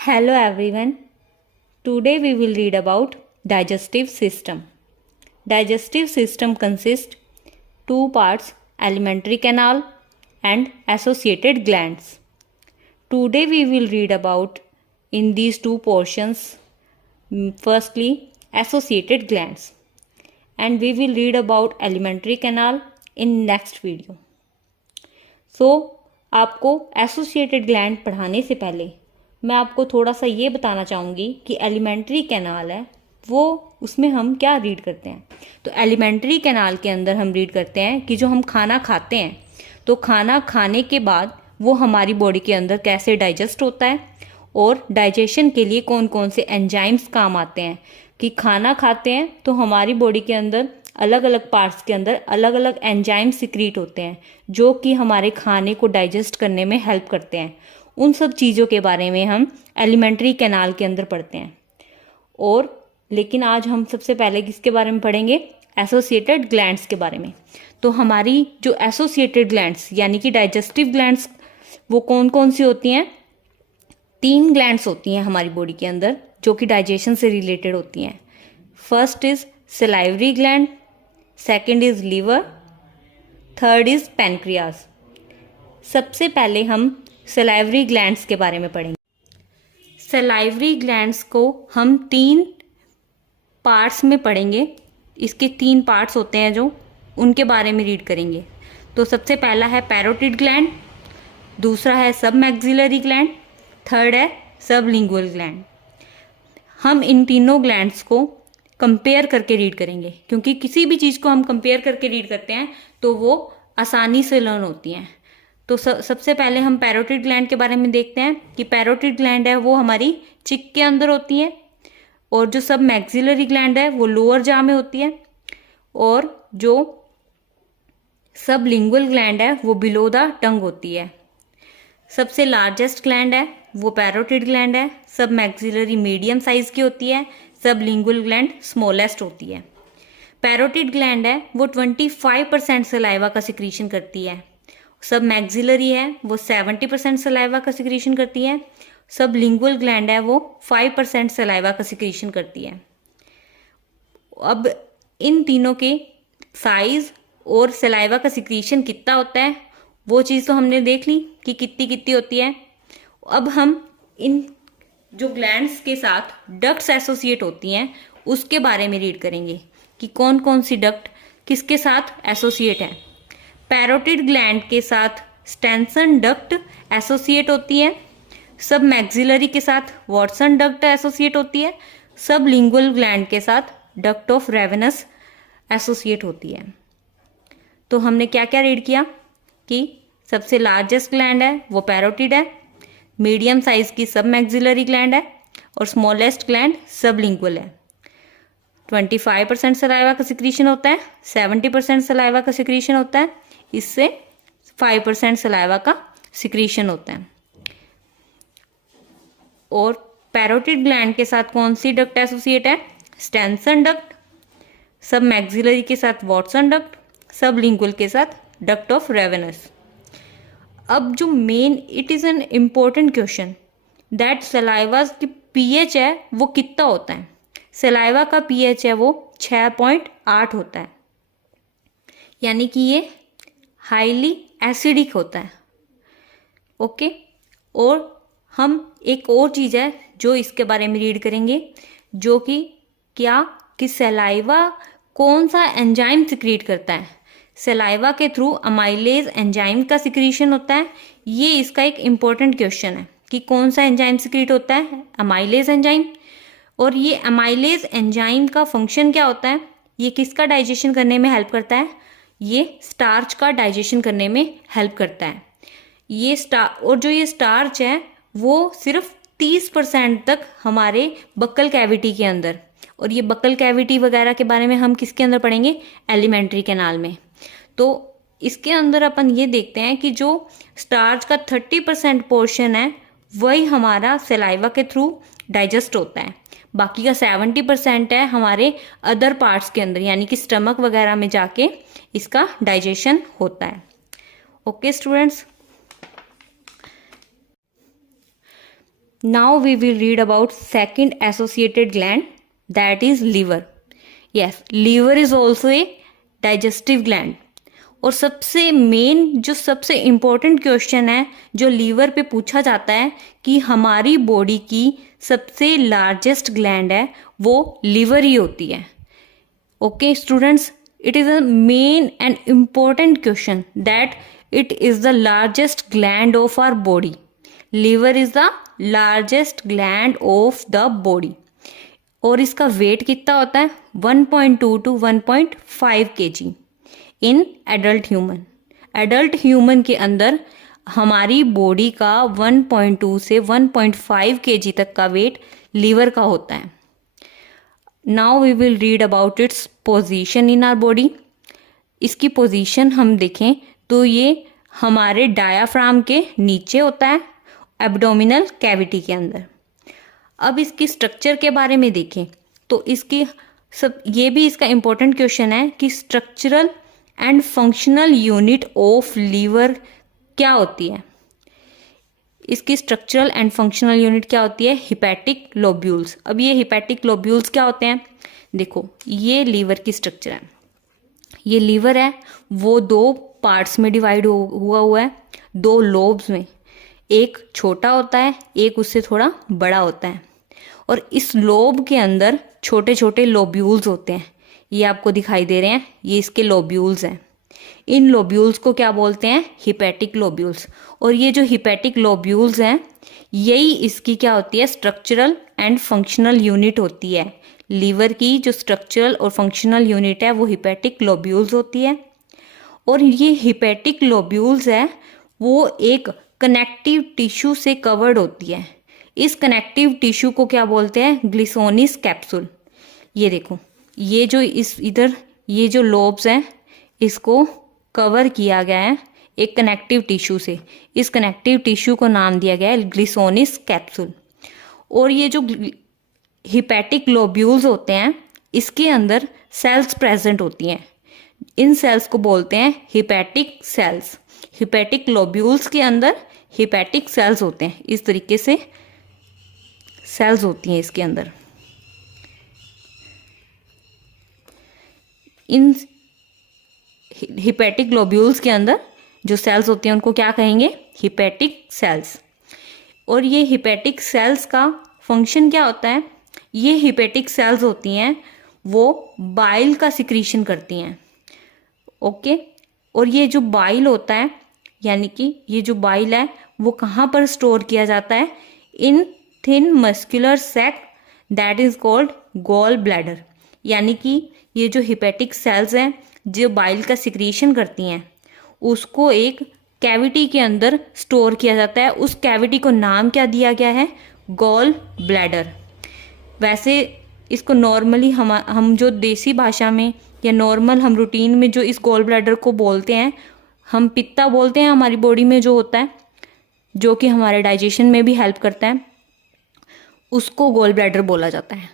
Hello everyone. Today we will read about digestive system. Digestive system consists two parts, alimentary canal and associated glands. Today we will read about in these two portions firstly associated glands and we will read about alimentary canal in next video. आपको associated gland पढ़ाने से पहले मैं आपको थोड़ा सा ये बताना चाहूँगी कि एलिमेंट्री कैनाल है वो उसमें हम क्या रीड करते हैं। तो एलिमेंट्री कैनाल के अंदर हम रीड करते हैं कि जो हम खाना खाते हैं तो खाना खाने के बाद वो हमारी बॉडी के अंदर कैसे डाइजेस्ट होता है और डाइजेशन के लिए कौन कौन से एंजाइम्स काम आते हैं। कि खाना खाते हैं तो हमारी बॉडी के अंदर अलग अलग पार्ट्स के अंदर अलग अलग एंजाइम सिक्रीट होते हैं जो कि हमारे खाने को डाइजेस्ट करने में हेल्प करते हैं। उन सब चीज़ों के बारे में हम एलिमेंट्री कैनाल के अंदर पढ़ते हैं। और लेकिन आज हम सबसे पहले किसके बारे में पढ़ेंगे, एसोसिएटेड ग्लैंड्स के बारे में। तो हमारी जो एसोसिएटेड ग्लैंड्स यानी कि डाइजेस्टिव ग्लैंड्स वो कौन कौन सी होती हैं। 3 ग्लैंड्स होती हैं हमारी बॉडी के अंदर जो कि डाइजेशन से रिलेटेड होती हैं। First is salivary gland, second is liver, third is pancreas. सबसे पहले हम सलाइवरी ग्लैंड्स के बारे में पढ़ेंगे। सलाइवरी ग्लैंड्स को हम 3 पार्ट्स में पढ़ेंगे। इसके 3 पार्ट्स होते हैं जो उनके बारे में रीड करेंगे। तो सबसे पहला है पैरोटिड ग्लैंड, दूसरा है सब मैक्सिलरी ग्लैंड, थर्ड है सबलिंगुअल ग्लैंड। हम इन तीनों ग्लैंड्स को कंपेयर करके रीड करेंगे क्योंकि किसी भी चीज़ को हम कंपेयर करके रीड करते हैं तो वो आसानी से लर्न होती हैं। तो सबसे पहले हम पैरोटिड ग्लैंड के बारे में देखते हैं कि पैरोटिड ग्लैंड है वो हमारी चिक के अंदर होती है और जो सब मैक्सिलरी ग्लैंड है वो लोअर जॉ में होती है और जो सबलिंगुअल ग्लैंड है वो बिलो द टंग होती है। सबसे लार्जेस्ट ग्लैंड है वो पैरोटिड ग्लैंड है, सब मैक्सिलरी मीडियम साइज की होती है, सबलिंगुअल ग्लैंड स्मॉलेस्ट होती है। पैरोटिड ग्लैंड है वो 25% सलाइवा का सिक्रीशन करती है, सब मैक्सिलरी है वो 70% सलाइवा का सिक्रीशन करती है, सब लिंगुअल ग्लैंड है वो 5% सलाइवा का सिक्रीशन करती है। अब इन तीनों के साइज और सलाइवा का सिक्रीशन कितना होता है वो चीज़ तो हमने देख ली कि कितनी कितनी होती है। अब हम इन जो ग्लैंड्स के साथ डक्ट्स एसोसिएट होती हैं उसके बारे में रीड करेंगे कि कौन कौन सी डक्ट किसके साथ एसोसिएट है। पैरोटिड ग्लैंड के साथ स्टेंसन डक्ट एसोसिएट होती है, सब मैक्सिलरी के साथ वॉटसन डक्ट एसोसिएट होती है, सब लिंगुअल ग्लैंड के साथ डक्ट ऑफ रेवेनस एसोसिएट होती है। तो हमने क्या क्या रीड किया कि सबसे लार्जेस्ट ग्लैंड है वो पैरोटिड है, मीडियम साइज की सब मैक्सिलरी ग्लैंड है और स्मॉलेस्ट ग्लैंड सबलिंगुअल है। 25% सलाइवा का सिक्रीशन होता है, 70% सलाइवा का सिक्रीशन होता है, इससे 5% सलाइवा का सिक्रीशन होता है। और पैरोटिड ग्लैंड के साथ कौन सी डक्ट एसोसिएट है, स्टेंसन डक्ट, सब मैक्सिलरी के साथ वॉटसन डक्ट, सबलिंगुअल के साथ डक्ट ऑफ रेवेनस। अब जो main it is an important question that saliva की पीएच है वो कितना होता है। सलाइवा का पीएच है वो 6.8 होता है, यानी कि ये हाईली एसिडिक होता है। ओके। और हम एक और चीज़ है जो इसके बारे में रीड करेंगे जो कि क्या कि सलाइवा कौन सा एंजाइम सिक्रीट करता है। सलाइवा के थ्रू अमाइलेज एंजाइम का सिक्रीशन होता है। ये इसका एक इम्पोर्टेंट क्वेश्चन है कि कौन सा एंजाइम सिक्रीट होता है, अमाइलेज एंजाइम। और ये अमाइलेज एंजाइम का फंक्शन क्या होता है, ये किसका डाइजेशन करने में हेल्प करता है, ये स्टार्च का डाइजेशन करने में हेल्प करता है। ये और जो ये स्टार्च है वो सिर्फ 30% तक हमारे बक्कल कैविटी के अंदर, और ये बक्कल कैविटी वगैरह के बारे में हम किसके अंदर पढ़ेंगे, एलिमेंट्री कैनाल में। तो इसके अंदर अपन ये देखते हैं कि जो स्टार्च का 30% पोर्शन है वही हमारा सलाइवा के थ्रू डाइजेस्ट होता है, बाकी का 70% है हमारे अदर पार्ट्स के अंदर यानी कि स्टमक वगैरह में जाके इसका डाइजेशन होता है। Okay students. Now we will read about second associated gland, that is liver. Yes, liver is also a digestive gland. और सबसे मेन जो सबसे इम्पोर्टेंट क्वेश्चन है जो लीवर पे पूछा जाता है कि हमारी बॉडी की सबसे लार्जेस्ट ग्लैंड है वो लीवर ही होती है. Okay students, it is a main and important question that it is the largest gland of our body. Liver is the largest gland of the body. और इसका वेट कितना होता है 1.2 to 1.5 kg in adult human. Adult human के अंदर हमारी body का 1.2 से 1.5 kg तक का वेट लीवर का होता है. Now we will read about its position in our body. इसकी पोजीशन हम देखें तो ये हमारे डायाफ्राम के नीचे होता है, एब्डोमिनल कैविटी के अंदर. अब इसकी स्ट्रक्चर के बारे में देखें तो इसकी ये भी इसका इम्पोर्टेंट क्वेश्चन है कि structural and functional unit of liver क्या होती है. इसकी स्ट्रक्चरल एंड फंक्शनल यूनिट क्या होती है, हिपैटिक लोब्यूल्स. अब ये हिपैटिक लोब्यूल्स क्या होते हैं, देखो ये लीवर की स्ट्रक्चर है. ये लीवर है वो दो पार्ट्स में डिवाइड हुआ है, दो लोब्स में. एक छोटा होता है, एक उससे थोड़ा बड़ा होता है. और इस लोब के अंदर छोटे छोटे लोब्यूल्स होते हैं. ये आपको दिखाई दे रहे हैं, ये इसके लोब्यूल्स हैं. इन लोब्यूल्स को क्या बोलते हैं, हिपैटिक लोब्यूल्स. और ये जो हिपैटिक लोब्यूल्स हैं यही इसकी क्या होती है, स्ट्रक्चरल एंड फंक्शनल यूनिट होती है. लीवर की जो स्ट्रक्चरल और फंक्शनल यूनिट है वो हिपैटिक लोब्यूल्स होती है. और ये हिपैटिक लोब्यूल्स है वो एक कनेक्टिव टिश्यू से कवर्ड होती है. इस कनेक्टिव टिश्यू को क्या बोलते हैं, ग्लिसोनिस कैप्सूल. ये देखो ये जो इधर ये जो लोब्स हैं इसको कवर किया गया है एक कनेक्टिव टिश्यू से. इस कनेक्टिव टिश्यू को नाम दिया गया है ग्लिसोनिस कैप्सूल. और ये जो हिपैटिक लोब्यूल्स होते हैं इसके अंदर सेल्स प्रेजेंट होती हैं. इन सेल्स को बोलते हैं हिपैटिक सेल्स. हिपैटिक लोब्यूल्स के अंदर हिपैटिक सेल्स होते हैं. इस तरीके से सेल्स होती हैं इसके अंदर. इन हिपैटिक लोब्यूल्स के अंदर जो सेल्स होती हैं उनको क्या कहेंगे, हिपैटिक सेल्स. और ये हिपैटिक सेल्स का फंक्शन क्या होता है, ये हिपैटिक सेल्स होती हैं वो बाइल का सिक्रीशन करती हैं. ओके. और ये जो बाइल होता है यानी कि ये जो बाइल है वो कहाँ पर स्टोर किया जाता है, in thin muscular sac that is called gall bladder. यानी कि ये जो हिपैटिक सेल्स हैं जो बाइल का सिक्रीशन करती हैं उसको एक कैविटी के अंदर स्टोर किया जाता है. उस कैविटी को नाम क्या दिया गया है, गॉल ब्लैडर. वैसे इसको नॉर्मली हम जो देसी भाषा में या नॉर्मल हम रूटीन में जो इस गॉल ब्लैडर को बोलते हैं हम पित्ता बोलते हैं. हमारी बॉडी में जो होता है जो कि हमारे डाइजेशन में भी हेल्प करता है उसको गॉल ब्लैडर बोला जाता है.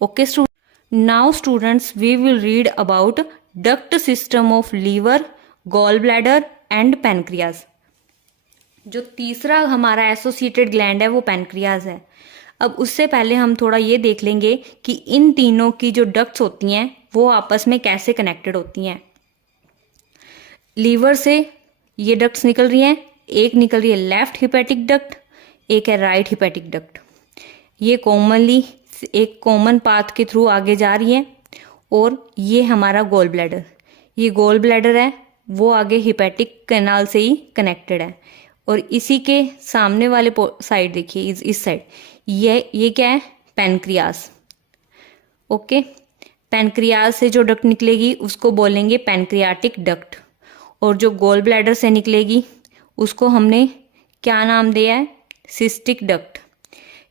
Okay student, now students we will read about duct system of liver, gall bladder and pancreas. जो तीसरा हमारा एसोसिएटेड ग्लैंड है वो पैनक्रियाज है. अब उससे पहले हम थोड़ा ये देख लेंगे कि इन तीनों की जो डक्ट्स होती हैं वो आपस में कैसे कनेक्टेड होती हैं. लीवर से ये डक्ट्स निकल रही हैं, एक निकल रही है लेफ्ट हिपैटिक डक्ट, एक है राइट हिपैटिक डक्ट. ये कॉमनली एक कॉमन पाथ के थ्रू आगे जा रही है. और ये हमारा गॉल ब्लैडर, ये गॉल ब्लैडर है वो आगे हिपैटिक कैनाल से ही कनेक्टेड है. और इसी के सामने वाले साइड देखिए इस साइड ये क्या है, पैनक्रियास. ओके. पैनक्रियास से जो डक्ट निकलेगी उसको बोलेंगे पैनक्रियाटिक डक्ट. और जो गॉल ब्लैडर से निकलेगी उसको हमने क्या नाम दिया है, सिस्टिक डक्ट.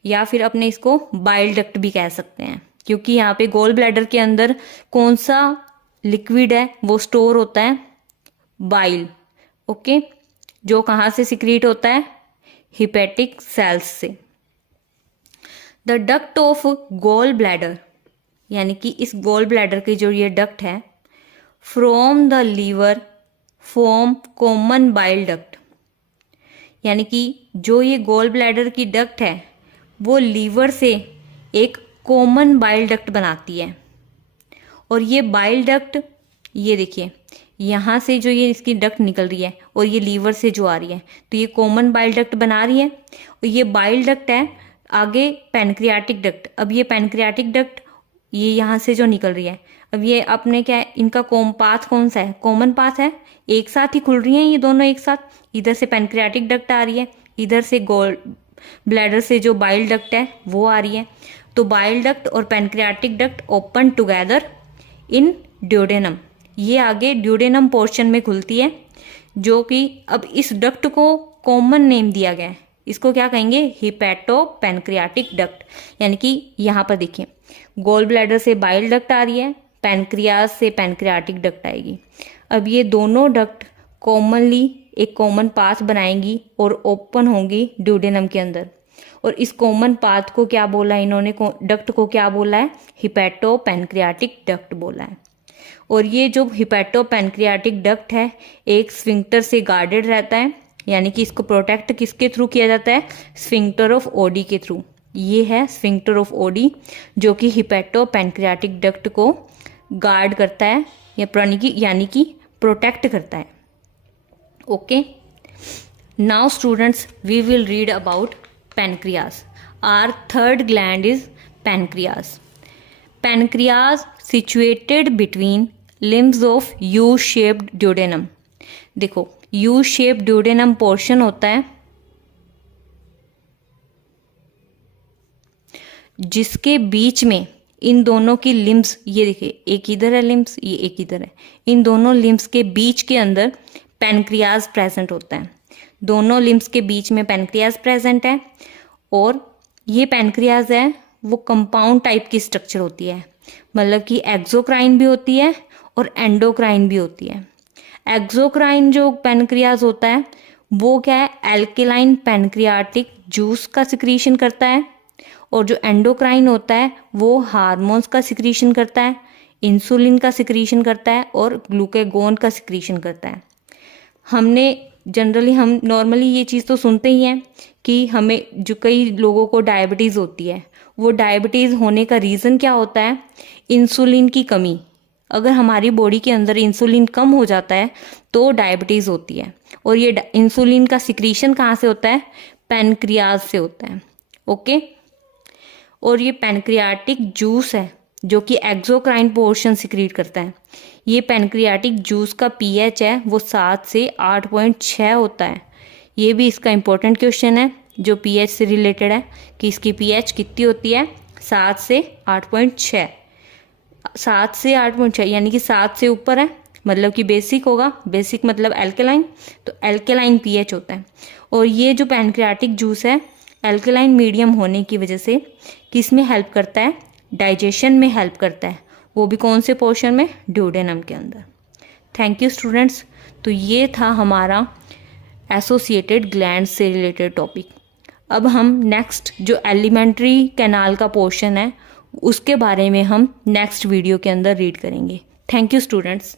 या फिर अपने इसको बाइल डक्ट भी कह सकते हैं क्योंकि यहाँ पे गॉल ब्लैडर के अंदर कौन सा लिक्विड है वो स्टोर होता है, बाइल. ओके. जो कहाँ से सिक्रीट होता है, हिपैटिक सेल्स से. The duct of gall bladder यानी कि इस गॉल ब्लैडर की जो ये डक्ट है from the liver form common bile duct. यानी कि जो ये गॉल ब्लैडर की डक्ट है वो लीवर से एक कॉमन बाइल डक्ट बनाती है। और ये बाइल डक्ट, ये देखिए यहाँ से जो ये इसकी डक्ट निकल रही है और ये लीवर से जो आ रही है, तो ये कॉमन बाइल डक्ट बना रही है। और ये बाइल डक्ट है आगे पैनक्रियाटिक डक्ट। अब ये पैनक्रियाटिक डक्ट ये यहाँ से जो निकल रही है, अब ये अपने क्या है, इनका पाथ कौन सा है, कॉमन पाथ है, एक साथ ही खुल रही हैं ये दोनों एक साथ। इधर से पैनक्रियाटिक डक्ट आ रही है, इधर से गोल ब्लैडर से जो बाइल डक्ट है वो आ रही है। तो बाइल डक्ट और pancreatic duct open together in duodenum, ये आगे ड्यूडेनम पोर्शन में खुलती है, जो कि अब इस डक्ट को कॉमन नेम दिया गया है। इसको क्या कहेंगे, हिपैटो पैनक्रियाटिक डक्ट। यानी कि यहाँ पर देखिए गोल ब्लैडर से बाइल डक्ट आ रही है, पैनक्रियाज से पैनक्रियाटिक डक्ट आएगी। अब ये दोनों डक्ट कॉमनली एक कॉमन पाथ बनाएंगी और ओपन होंगी ड्यूडेनम के अंदर। और इस कॉमन पाथ को क्या बोला इन्होंने, डक्ट को क्या बोला है, हिपैटो पैनक्रियाटिक डक्ट बोला है। और ये जो हिपैटो पैनक्रियाटिक डक्ट है एक स्फिंक्टर से गार्डेड रहता है, यानी कि इसको प्रोटेक्ट किसके थ्रू किया जाता है, स्फिंक्टर ऑफ ओडी के थ्रू। ये है स्फिंक्टर ऑफ ओडी जो कि हिपैटो पैनक्रियाटिक डक्ट को गार्ड करता है यानी कि प्रोटेक्ट करता है। Okay, now students we will read about pancreas. Our third gland is pancreas. Pancreas situated between limbs of U-shaped duodenum. देखो U-shaped duodenum portion होता है जिसके बीच में इन दोनों की लिम्स, ये देखिए एक इधर है लिम्स, ये एक इधर है, इन दोनों लिम्स के बीच के अंदर पैनक्रियाज प्रेजेंट होता है। दोनों लिम्स के बीच में पैनक्रियाज प्रेजेंट है। और ये पैनक्रियाज है वो कंपाउंड टाइप की स्ट्रक्चर होती है, मतलब कि एक्सोक्राइन भी होती है और एंडोक्राइन भी होती है। एक्सोक्राइन जो पैनक्रियाज होता है वो क्या है, एल्केलाइन पैनक्रियाटिक जूस का सिक्रीशन करता है। और जो एंडोक्राइन होता है वो हार्मोन्स का सिक्रीशन करता है, इंसुलिन का सिक्रीशन करता है और ग्लूकागोन का सिक्रीशन करता है। हम नॉर्मली ये चीज़ तो सुनते ही हैं कि हमें जो कई लोगों को डायबिटीज़ होती है, वो डायबिटीज़ होने का रीज़न क्या होता है, इंसुलिन की कमी। अगर हमारी बॉडी के अंदर इंसुलिन कम हो जाता है तो डायबिटीज़ होती है। और ये इंसुलिन का सिक्रीशन कहाँ से होता है, पैनक्रियाज से होता है। ओके, और ये पैनक्रियाटिक जूस है जो कि एक्सोक्राइन पोर्शन सिक्रीट करता है। ये पैनक्रियाटिक जूस का पीएच है वो 7 से 8.6 होता है। ये भी इसका इम्पोर्टेंट क्वेश्चन है जो पीएच से रिलेटेड है कि इसकी पीएच कितनी होती है, 7 से 8.6। 7 से 8.6 यानी कि 7 से ऊपर है मतलब कि बेसिक होगा, बेसिक मतलब एल्केलाइन, तो एल्केलाइन पीएच होता है। और ये जो पैनक्रियाटिक जूस है एल्केलाइन मीडियम होने की वजह से किस में हेल्प करता है, डाइजेशन में हेल्प करता है, वो भी कौन से पोर्शन में, ड्यूडेनम के अंदर। Thank you students. तो ये था हमारा एसोसिएटेड ग्लैंड से रिलेटेड टॉपिक। अब हम नेक्स्ट जो एलिमेंट्री कैनाल का पोर्शन है उसके बारे में हम नेक्स्ट वीडियो के अंदर रीड करेंगे। Thank you students.